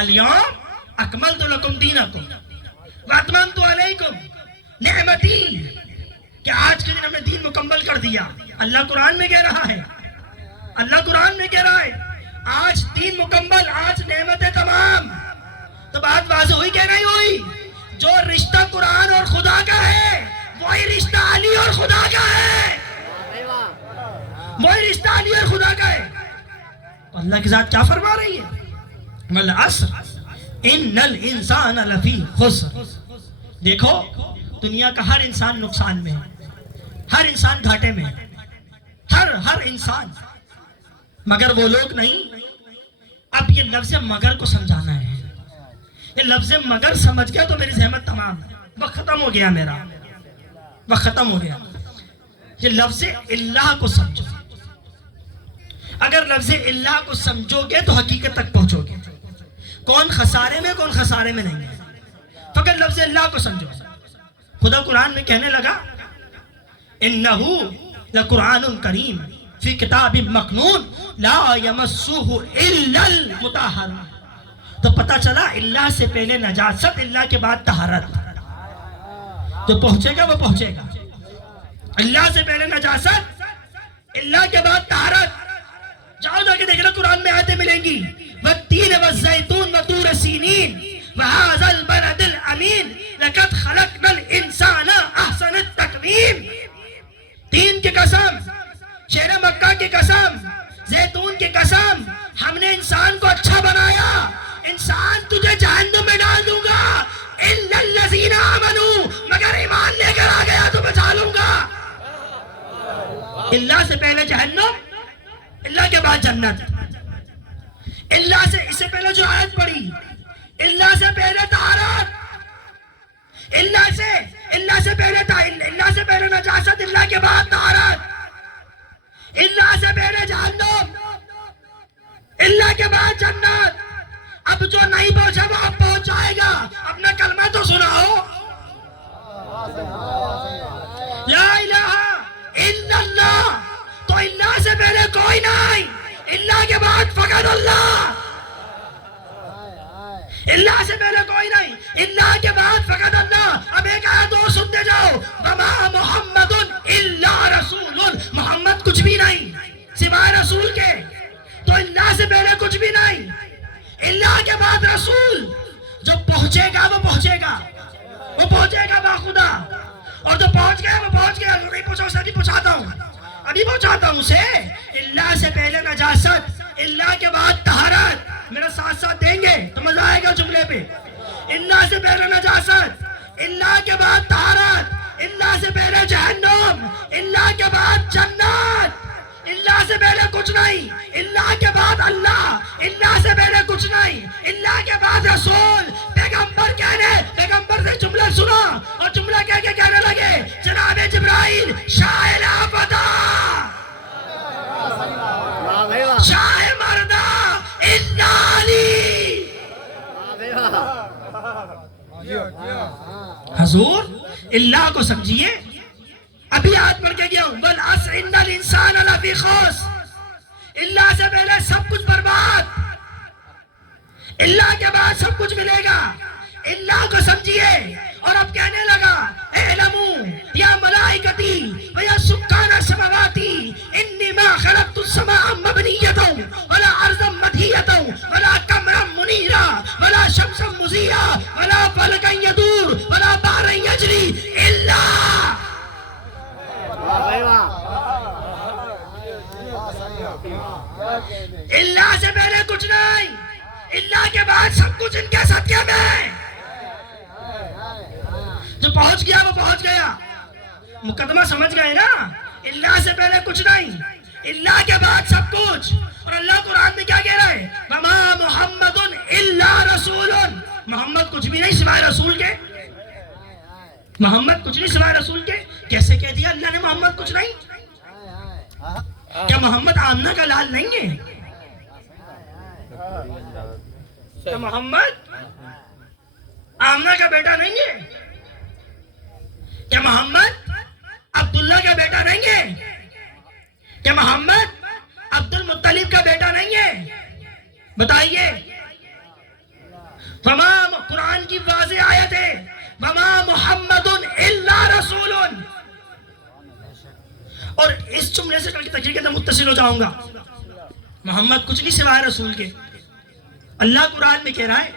اليوم اکملت لکم دینکم واتممت علیکم نعمتی، کہ آج کے دن ہم نے دین مکمل کر دیا۔ اللہ قرآن میں کہہ رہا ہے، اللہ قرآن میں کہہ رہا ہے آج دین مکمل، آج نعمتیں تمام۔ تو بات واضح ہوئی کہ نہیں ہوئی؟ جو رشتہ قرآن اور خدا کا ہے وہی رشتہ علی اور خدا کا ہے، وہی رشتہ علی اور خدا کا ہے۔ اللہ کی ذات کیا فرما رہی ہے؟ والعصر ان الانسان لفی خسر۔ دیکھو دنیا کا ہر انسان نقصان میں ہے، ہر انسان گھاٹے میں ہے، ہر انسان، مگر وہ لوگ نہیں۔ اب یہ لفظ مگر کو سمجھانا ہے، یہ لفظ مگر سمجھ گیا تو میری زحمت تمام، وقت ختم ہو گیا، میرا وقت ختم ہو گیا۔ یہ لفظ اللہ کو سمجھو، اگر لفظ اللہ کو سمجھو گے تو حقیقت تک پہنچو گے۔ کون خسارے میں، کون خسارے میں نہیں ہے، فقط لفظ اللہ کو سمجھو۔ خدا قرآن میں کہنے لگا انہو لقرآن کریم فی کتاب مکنون لا یمسہ الا المطہرون۔ تو پتہ چلا اللہ سے پہلے نجاست، اللہ کے بعد طہارت۔ جو پہنچے گا وہ پہنچے گا، اللہ سے پہلے نجاست، اللہ کے بعد طہارت۔ جاؤ جا کے دیکھنا قرآن میں آیتیں ملیں گی، والتین والزیتون وطور سینین وہذا البلد الامین لقد خلقنا الانسان احسن التقویم۔ تین کی قسم، شہر مکہ کی قسم، زیتون کی قسم، ہم نے انسان کو اچھا بنایا۔ انسان تجھے جہنم میں ڈال دوں گا الا الذین آمنوا، مگر ایمان لے کر آ گیا تو بچا لوں گا۔ اللہ سے پہلے جہنم، اللہ کے بعد جنت۔ اللہ سے اس سے پہلے جو آیت پڑھی، اللہ سے پہلے طہارت، اللہ سے پہلے نجاست، اللہ کے بعد طہارت، اللہ سے پہلے جہنم، اللہ کے بعد جنت۔ اب جو نہیں پہنچا وہ اب پہنچ جائے گا۔ اپنا کلمہ تو سناؤ، لا الہ الا اللہ۔ تو اللہ سے پہلے کوئی نہیں، اللہ کے بعد فقط اللہ۔ اللہ سے پہلے کوئی نہیں، اللہ کے بعد فقط اللہ۔ اب ایک آیت اور سنتے جاؤ، وما محمد الا رسول، محمد کچھ بھی نہیں سوائے رسول کے۔ تو اللہ سے پہلے کچھ بھی نہیں، اللہ کے بعد رسول۔ جو پہنچے گا وہ پہنچے گا، وہ پہنچے گا باخدا، اور جو پہنچ گیا وہ پہنچ گیا، جو نہیں پہنچا اسے ابھی پہنچاتا ہوں، ابھی پہنچاتا ہوں اسے۔ اللہ سے پہلے نجاست، اللہ کے بعد طہارت۔ میرا ساتھ ساتھ دیں گے تو مزہ آئے گا جملے پہ۔ اللہ سے پہلے نجاست، اللہ کے بعد طہارت، اللہ سے پہلے جہنم، اللہ کے بعد جنت۔ اللہ سے پہلے کچھ نہیں، اللہ کے بعد اللہ، اللہ سے پہلے کچھ نہیں، اللہ کے بعد رسول۔ پیغمبر سے جملہ سنا اور جملہ کہہ کے کہنے لگے جناب جبرائیل شاہ لافتہ، شاہ مردہ الا علی۔ حضور اللہ کو سمجھیے، ابھی آیت پڑھ کے گیا ہوں، والعصر ان الانسان لفی خسر۔ اللہ سے پہلے سب کچھ برباد، اللہ کے بعد سب کچھ ملے گا۔ اللہ کو سمجھیے۔ اور اب کہنے لگا اعلموا یا ملائکتی و یا سکان السماواتی انی ما خلقت سماء مبنیتا ولا ارضا مدھیتا ولا قمرا منیرا ولا شمسا مضیئا ولا فلکا یدور ولا بحرا یجری الا اللہ سے پہلے کچھ نہیں، اللہ کے بعد سب کچھ ان کے صدقے میں۔ جو پہنچ گیا وہ پہنچ گیا، مقدمہ سمجھ گئے نا؟ اللہ سے پہلے کچھ نہیں، اللہ کے بعد سب کچھ۔ اور اللہ قرآن میں کیا کہہ رہا ہے؟ وَمَا مُحَمَّدٌ إِلَّا رَسُولٌ، محمد کچھ بھی نہیں سوائے رسول کے، محمد کچھ نہیں سوائے رسول کے۔ کیسے کہہ دیا اللہ نے محمد کچھ نہیں؟ کیا محمد آمنہ کا لال نہیں ہے؟ کیا محمد آمنہ کا بیٹا نہیں ہے؟ کیا محمد عبداللہ کا بیٹا نہیں ہے؟ کیا محمد عبد المطلب کا بیٹا نہیں ہے؟ بتائیے۔ قرآن کی واضح آیت ہے وَمَا مُحَمَّدٌ إِلَّا رَسُولٌ، اور اس جملے سے کل کی تقریر کے اندر متصل ہو جاؤں گا، محمد کچھ نہیں سوائے رسول کے۔ اللہ قرآن میں کہہ رہا ہے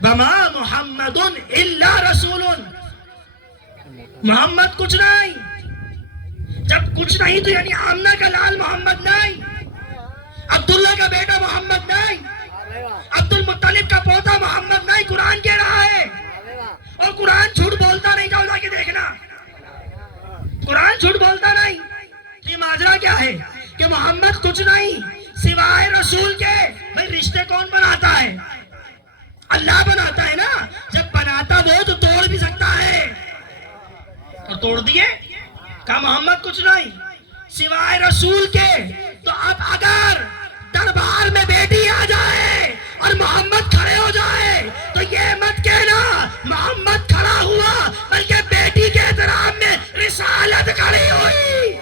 وَمَا مُحَمَّدٌ إِلَّا رَسُولٌ، محمد کچھ نہیں۔ جب کچھ نہیں تو یعنی آمنہ کا لال محمد نہیں، عبداللہ کا بیٹا محمد نہیں، عبد المطلب کا پوتا محمد نہیں، قرآن کہہ رہا ہے۔ اور قرآن جھوٹ بولتا نہیں، جاؤ جا کے دیکھنا، قرآن جھوٹ بولتا نہیں۔ یہ ماجرا کیا ہے کہ محمد کچھ نہیں سوائے رسول کے۔ بھائی رشتے کون بناتا ہے؟ اللہ بناتا ہے نا، جب بناتا وہ تو توڑ بھی سکتا ہے، اور توڑ دیے۔ کہا محمد کچھ نہیں سوائے رسول کے۔ تو اب اگر دربار میں بیٹی آ جائے اور محمد کھڑے ہو جائے تو یہ مت کہنا محمد کھڑا ہوا، بلکہ بیٹی کے احترام میں رسالت کھڑی ہوئی۔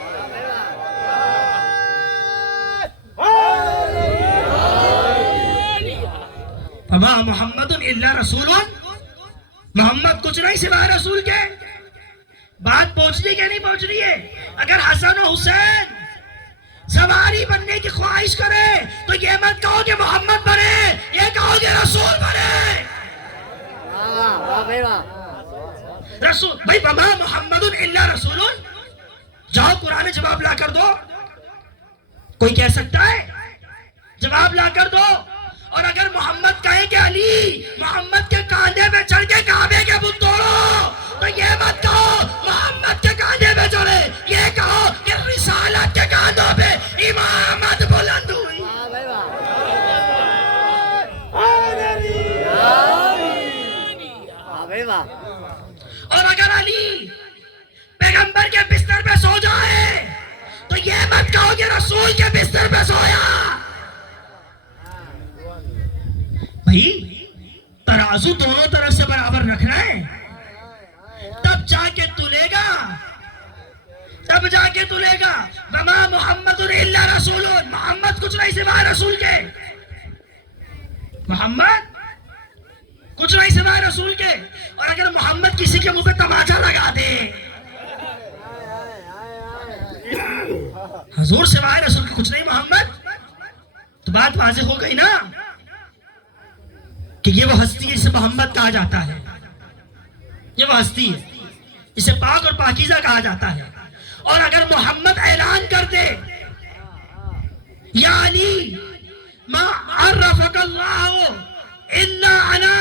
وَمَا مُحَمَّدٌ إِلَّا رَسُولٌ، محمد کچھ نہیں سوائے رسول کے۔ بات پہنچ رہی کہ نہیں پہنچ رہی ہے؟ اگر حسن و حسین سواری بننے کی خواہش کرے تو یہ مت کہو کہ محمد بنے، یہ کہو کہ رسول بنے۔ رسول بھائی وَمَا مُحَمَّدٌ إِلَّا رَسُولٌ، جاؤ قرآن جواب لا کر دو۔ کوئی کہہ سکتا ہے جواب لا کر دو؟ اور اگر محمد کہے کہ علی محمد کے کاندھے پہ چڑھ کے کعبے کے بت توڑو تو یہ مت کہو محمد کے کاندھے پہ چڑھے، یہ کہو کہ رسالت کے کاندھوں پہ امامت بلند ہوئی۔ اور اگر علی پیغمبر کے بستر پہ سو جائے تو یہ مت کہو کہ رسول کے بستر پہ سویا۔ بھائی ترازو دونوں طرف سے برابر رکھنا ہے، تب جا کے تلے گا، تب جا کے تلے گا۔ وَمَا مُحَمَّدٌ إِلَّا رَسُولٌ، محمد کچھ نہیں سوائے رسول کے، محمد کچھ نہیں سوائے رسول کے۔ اور اگر محمد کسی کے منہ پہ تماچا لگا دے، حضور سوائے رسول کے کچھ نہیں محمد، تو بات واضح ہو گئی نا کہ یہ وہ ہستی ہے جسے محمد کہا جاتا ہے، یہ وہ ہستی ہے اسے پاک اور پاکیزہ کہا جاتا ہے۔ اور اگر محمد اعلان کر دے یا علی ما عرفک اللہ الا انا،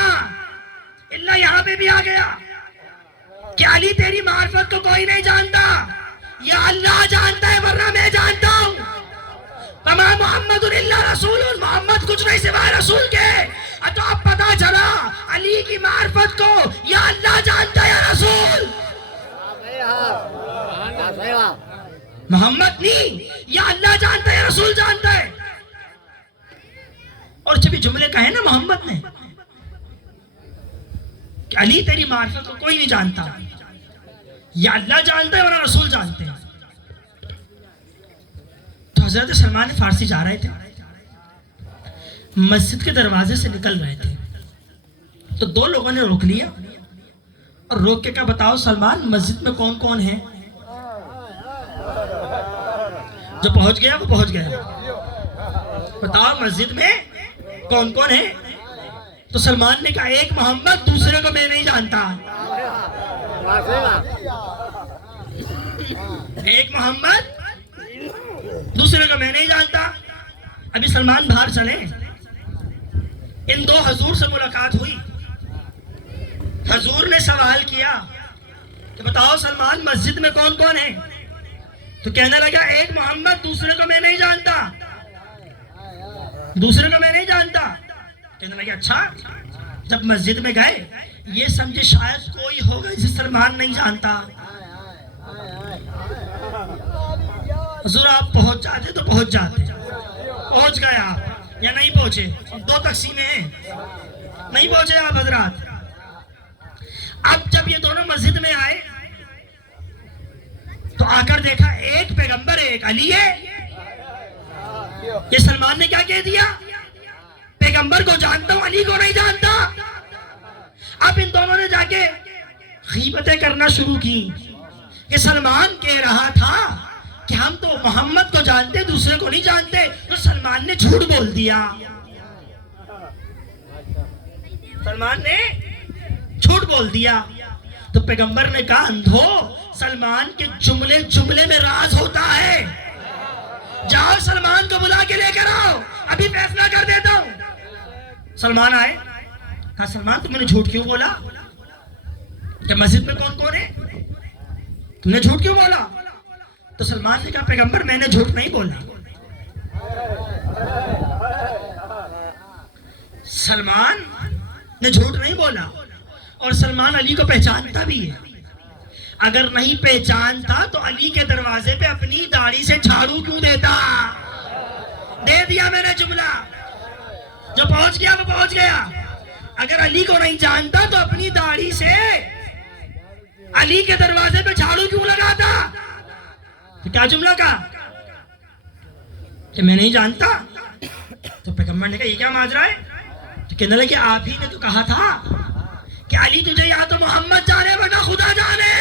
اللہ یہاں پہ بھی آ گیا کہ علی تیری معرفت کو کوئی نہیں جانتا، یا اللہ جانتا ہے ورنہ میں جانتا ہوں۔ وما محمد الا رسول، محمد کچھ نہیں سوائے رسول کے۔ تو اب پتا چلا علی کی معرفت کو یا اللہ جانتا ہے یا رسول، محمد نہیں، یا اللہ جانتا ہے یا رسول جانتا ہے۔ اور جب یہ جملے کہے نا محمد نے کہ علی تیری معرفت کو کوئی نہیں جانتا، یا اللہ جانتا ہے ورنہ رسول جانتے ہیں، تو حضرت سلمان فارسی جا رہے تھے، مسجد کے دروازے سے نکل رہے تھے، تو دو لوگوں نے روک لیا اور روک کے کہا بتاؤ سلمان مسجد میں کون کون ہے؟ جو پہنچ گیا وہ پہنچ گیا. بتاؤ مسجد میں کون کون ہے؟ تو سلمان نے کہا ایک محمد، دوسرے کو میں نہیں جانتا. ایک محمد، دوسرے کو میں نہیں جانتا. ابھی سلمان باہر چلے، ان دو حضور سے ملاقات ہوئی. حضور نے سوال کیا کہ بتاؤ سلمان مسجد میں کون کون ہے؟ تو کہنے لگا ایک محمد، دوسرے کو میں نہیں جانتا. دوسرے کو میں نہیں جانتا. کہنے لگا اچھا. جب مسجد میں گئے یہ سمجھے شاید کوئی ہوگا جسے سلمان نہیں جانتا. حضور آپ پہنچ جاتے تو پہنچ جاتے. پہنچ گئے آپ یا نہیں پہنچے؟ دو تقسیمیں ہیں. نہیں پہنچے آپ حضرات. اب جب یہ دونوں مسجد میں آئے تو آ کر دیکھا ایک پیغمبر ہے، ایک علی ہے. یہ سلمان نے کیا کہہ دیا؟ پیغمبر کو جانتا ہوں، علی کو نہیں جانتا. اب ان دونوں نے جا کے غیبتیں کرنا شروع کی کہ سلمان کہہ رہا تھا کہ ہم تو محمد کو جانتے، دوسرے کو نہیں جانتے. تو سلمان نے جھوٹ بول دیا. سلمان نے جھوٹ بول دیا. تو پیغمبر نے کہا اندھو، سلمان کے جملے جملے میں راز ہوتا ہے. جاؤ سلمان کو بلا کے لے کر آؤ، ابھی فیصلہ کر دیتا ہوں. سلمان آئے. کہا سلمان تم نے جھوٹ کیوں بولا کہ مسجد میں کون کون ہے؟ تم نے جھوٹ کیوں بولا؟ تو سلمان نے کہا پیغمبر میں نے جھوٹ نہیں بولا. سلمان نے جھوٹ نہیں بولا. اور سلمان علی کو پہچانتا بھی ہے. اگر نہیں پہچانتا تو علی کے دروازے پہ اپنی داڑھی سے جھاڑو کیوں دیتا؟ دے دیا میں نے جملہ. جو پہنچ گیا وہ پہنچ گیا. اگر علی کو نہیں جانتا تو اپنی داڑھی سے علی کے دروازے پہ جھاڑو کیوں لگاتا؟ تو کیا جملہ کہا کہ میں نہیں جانتا؟ تو پیغمبر نے کہا یہ کیا ماجرا ہے؟ تو کہنے لگے کہ آپ ہی نے تو کہا تھا کہ علی تجھے یا تو محمد جانے ورنہ خدا جانے.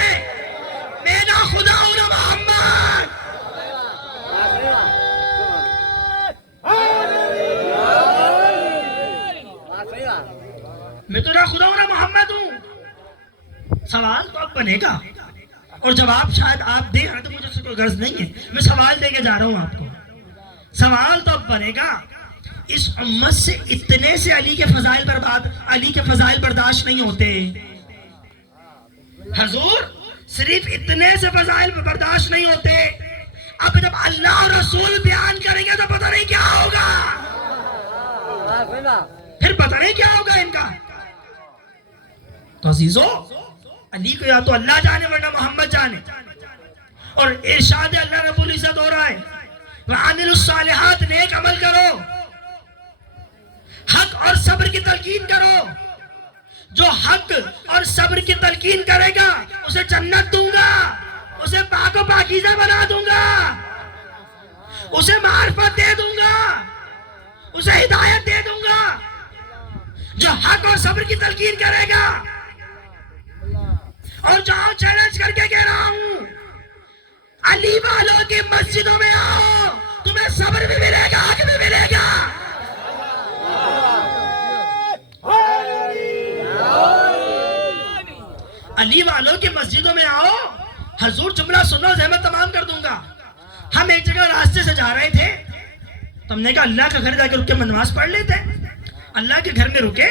میں نہ خدا ہوں نہ محمد. میں تو نہ خدا ہوں نہ محمد ہوں. سوال تو اب بنے گا اور جواب شاید آپ دے رہے تو مجھے سے کوئی غرض نہیں ہے. میں سوال دے کے جا رہا ہوں آپ کو. سوال تو اب بنے گا اس امت سے اتنے سے علی کے فضائل برداشت نہیں ہوتے. حضور صرف اتنے سے فضائل برداشت نہیں ہوتے. اب جب اللہ اور رسول بیان کریں گے تو پتہ نہیں کیا ہوگا. پھر پتہ نہیں کیا ہوگا ان کا. تو عزیزو علی کو یا تو اللہ جانے ورنہ محمد جانے. اور ارشاد اللہ رب العزت ہو رہا ہے وَعَمِلُوا الصَّالِحَاتِ نیک عمل کرو، حق اور صبر کی تلقین کرو. جو حق اور صبر کی تلقین کرے گا اسے جنت دوں گا، اسے پاک و پاکیزہ بنا دوں گا، اسے معرفت دے دوں گا، اسے ہدایت دے دوں گا. جو حق اور صبر کی تلقین کرے گا. اور جاؤ چیلنج کر کے کہہ رہا ہوں علی والوں کی مسجدوں میں آؤ، تمہیں صبر بھی ملے گا، حق بھی ملے گا. علی والوں کی مسجدوں میں آؤ. حضور جملہ سنو زحمت تمام کر دوں گا. ہم ایک جگہ راستے سے جا رہے تھے تو ہم نے کہا اللہ کا گھر جا کے رک کے نماز پڑھ لیتے. اللہ کے گھر میں رکے،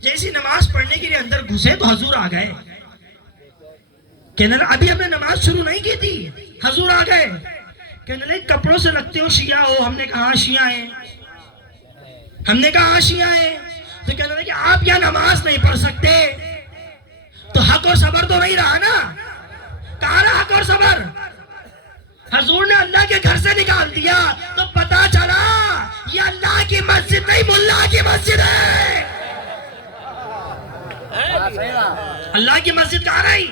جیسی نماز پڑھنے کے لیے اندر گھسے تو حضور آ گئے. کہنے لگا ابھی ہم نے نماز شروع نہیں کی تھی، حضور آ گئے. کہنے لگے کپڑوں سے لگتے ہو شیعہ ہو؟ ہم نے کہا ہاں شیعہ ہیں. ہم نے کہا ہاں شیعہ ہیں. تو کہنے لگے کہ آپ کیا نماز نہیں پڑھ سکتے؟ تو حق اور صبر تو نہیں رہا نا. کہاں رہا حق اور صبر؟ حضور نے اللہ کے گھر سے نکال دیا تو پتا چلا یہ اللہ کی مسجد نہیں ملا کی مسجد ہے. اللہ کی مسجد کہاں رہی؟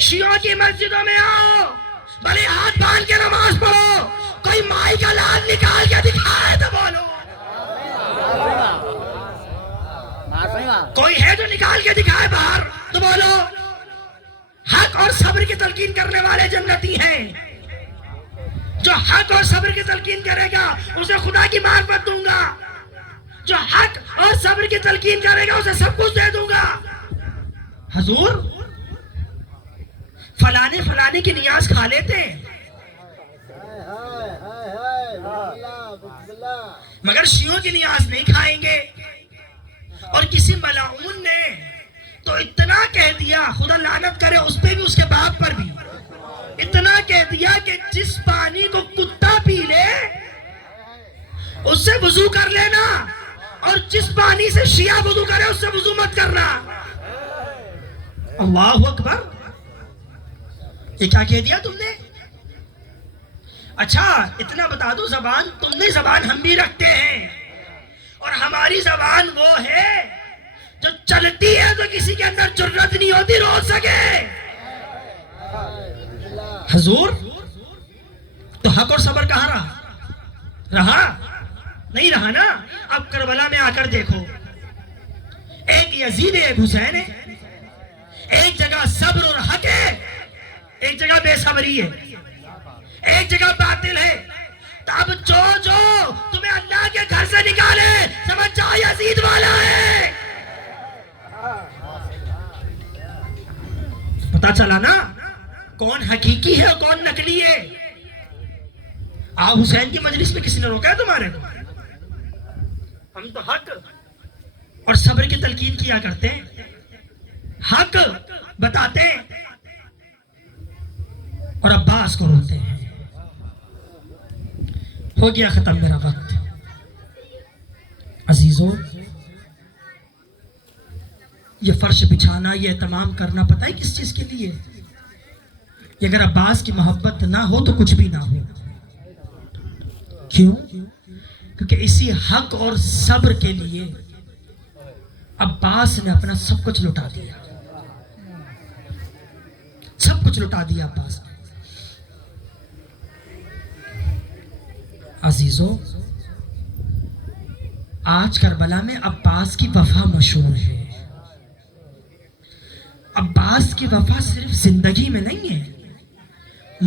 شیعوں کی مسجدوں میں آؤ، بھلے ہاتھ باندھ کے نماز پڑھو. کوئی مائی کا لال نکال کے دکھائے تو بولو. کوئی ہے جو نکال کے دکھائے باہر تو بولو. حق اور صبر کی تلقین کرنے والے جنتی ہیں. جو حق اور صبر کی تلقین کرے گا اسے خدا کی معرفت دوں گا، جو حق اور صبر کی تلقین کرے گا اسے سب کچھ دے دوں گا۔ حضور فلانے کی نیاز کھا لیتے مگر شیعوں کی نیاز نہیں کھائیں گے۔ اور کسی ملعون نے تو اتنا کہہ دیا، خدا لعنت کرے اس پہ بھی اس کے باپ پر بھی، اتنا کہہ دیا کہ جس پانی کو کتا پی لے اس سے وضو کر لینا، اور جس پانی سے شیعہ وضو کرے اس سے وضو مت کرنا۔ اللہ اکبر، یہ کیا کہہ دیا تم نے؟ اچھا اتنا بتا دو، زبان تم نے، زبان ہم بھی رکھتے ہیں، اور ہماری زبان وہ ہے جو چلتی ہے تو کسی کے اندر جرت نہیں ہوتی روک سکے۔ حضور تو حق اور صبر کہاں رہا؟ نہیں رہا نا۔ اب کربلا میں آ کر دیکھو، ایک یزید ہے، ایک حسین ہے، ایک جگہ صبر اور حق ہے، ایک جگہ بے صبری ہے، ایک جگہ باطل ہے۔ تب جو تمہیں اللہ کے گھر سے نکالے سمجھ جاؤ یزید والا ہے۔ پتا چلا نا کون حقیقی ہے اور کون نقلی ہے۔ حسین کی مجلس میں کسی نے روکا ہے تمہارے کو؟ ہم تو حق اور صبر کی تلقین کیا کرتے ہیں، حق بتاتے ہیں اور عباس کو روتے ہیں۔ ہو گیا ختم میرا وقت۔ عزیزوں، یہ فرش بچھانا، یہ اہتمام کرنا پتہ ہے کس چیز کے لیے؟ کہ اگر عباس کی محبت نہ ہو تو کچھ بھی نہ ہو۔ کیوں؟ کیونکہ اسی حق اور صبر کے لیے عباس نے اپنا سب کچھ لٹا دیا، سب کچھ لٹا دیا عباس نے۔ عزیزوں، آج کربلا میں عباس کی وفا مشہور ہے۔ عباس کی وفا صرف زندگی میں نہیں ہے،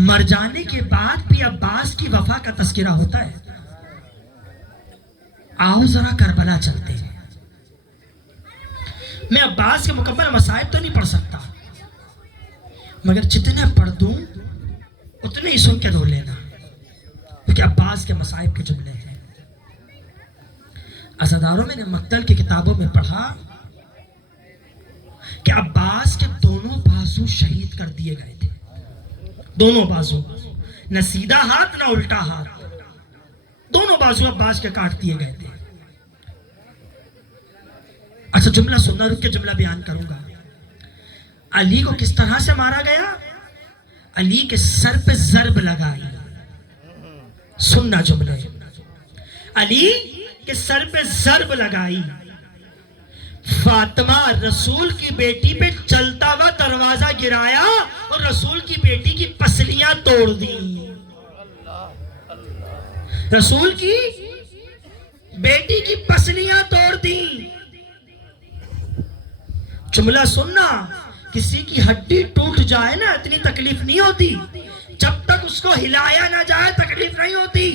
مر جانے کے بعد بھی عباس کی وفا کا تذکرہ ہوتا ہے۔ آؤ ذرا کربلا چلتے ہیں۔ میں عباس کے مکمل مصائب تو نہیں پڑھ سکتا، مگر جتنے پڑھ دوں اتنے ہی سن کے دو لینا، کیونکہ عباس کے مصائب کے جملے ہیں۔ عزاداروں، میں نے مقتل کی کتابوں میں پڑھا کہ عباس کے دونوں بازو شہید کر دیے گئے تھے، دونوں بازو، نہ سیدھا ہاتھ نہ الٹا ہاتھ، دونوں بازو عباس کے کاٹ دیے گئے تھے۔ اچھا جملہ سننا، رک کے جملہ بیان کروں گا۔ علی کو کس طرح سے مارا گیا؟ علی کے سر پہ ضرب لگائی۔ سننا جملہ، علی کے سر پہ ضرب لگائی، فاطمہ رسول کی بیٹی پہ چلتا ہوا دروازہ گرایا اور رسول کی بیٹی کی پسلیاں توڑ دی۔ رسول کی بیٹی کی پسلیاں توڑ دی۔ جملہ سننا، کسی کی ہڈی ٹوٹ جائے نا اتنی تکلیف نہیں ہوتی، جب تک اس کو ہلایا نہ جائے تکلیف نہیں ہوتی۔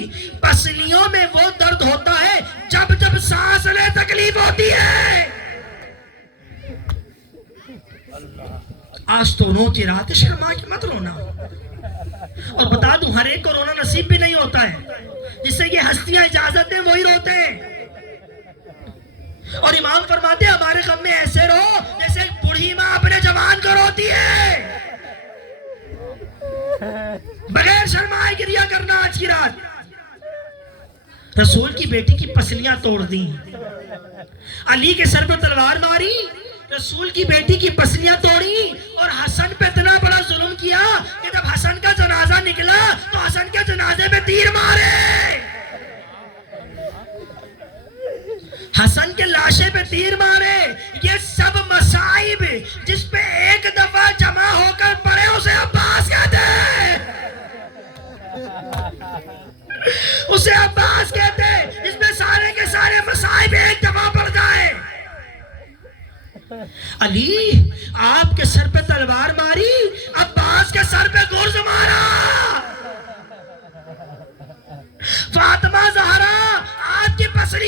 پسلیوں میں وہ درد ہوتا ہے جب جب سانس لے تکلیف ہوتی ہے۔ آج تو رو کی رات ہے، شرما کے مت رونا۔ اور بتا دوں ہر ایک کو رونا نصیب بھی نہیں ہوتا ہے، جس سے یہ ہستیاں اجازت ہیں وہی روتے ہیں۔ اور امام فرماتے ہیں ہمارے غم میں ایسے رو جیسے ایک بوڑھی ماں اپنے جوان کو روتی ہے۔ بغیر شرمائے گریہ کرنا آج کی رات۔ رسول کی بیٹی کی پسلیاں توڑ دیں، علی کے سر پہ تلوار ماری، رسول کی بیٹی کی پسلیاں توڑی، اور حسن پہ اتنا بڑا ظلم کیا کہ جب حسن کا جنازہ نکلا تو حسن کے جنازے پہ تیر مارے، حسن کے لاشے پہ تیر مارے۔ یہ سب مصائب جس پہ ایک دفعہ جمع ہو کر پڑے اسے عباس کہتے ہیں، اسے عباس کہتے ہیں، جس میں سارے کے سارے مصائب ایک دفعہ پڑ جائے۔ علی آپ کے سر پہ تلوار ماری، عباس کے سر پہ گرز مارا۔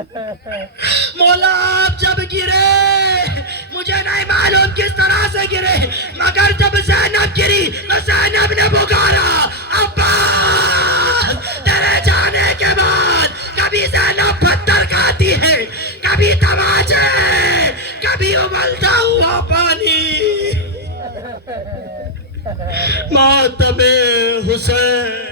مولا آپ جب گرے مجھے نہیں معلوم کس طرح سے گرے، مگر جب زینب گری تو زینب نے پکارا عباس، تیرے جانے کے بعد کبھی زینب پتھر کھاتی ہے، کبھی تماچے، کبھی ابلتا ہوا پانی۔ ماتم حسین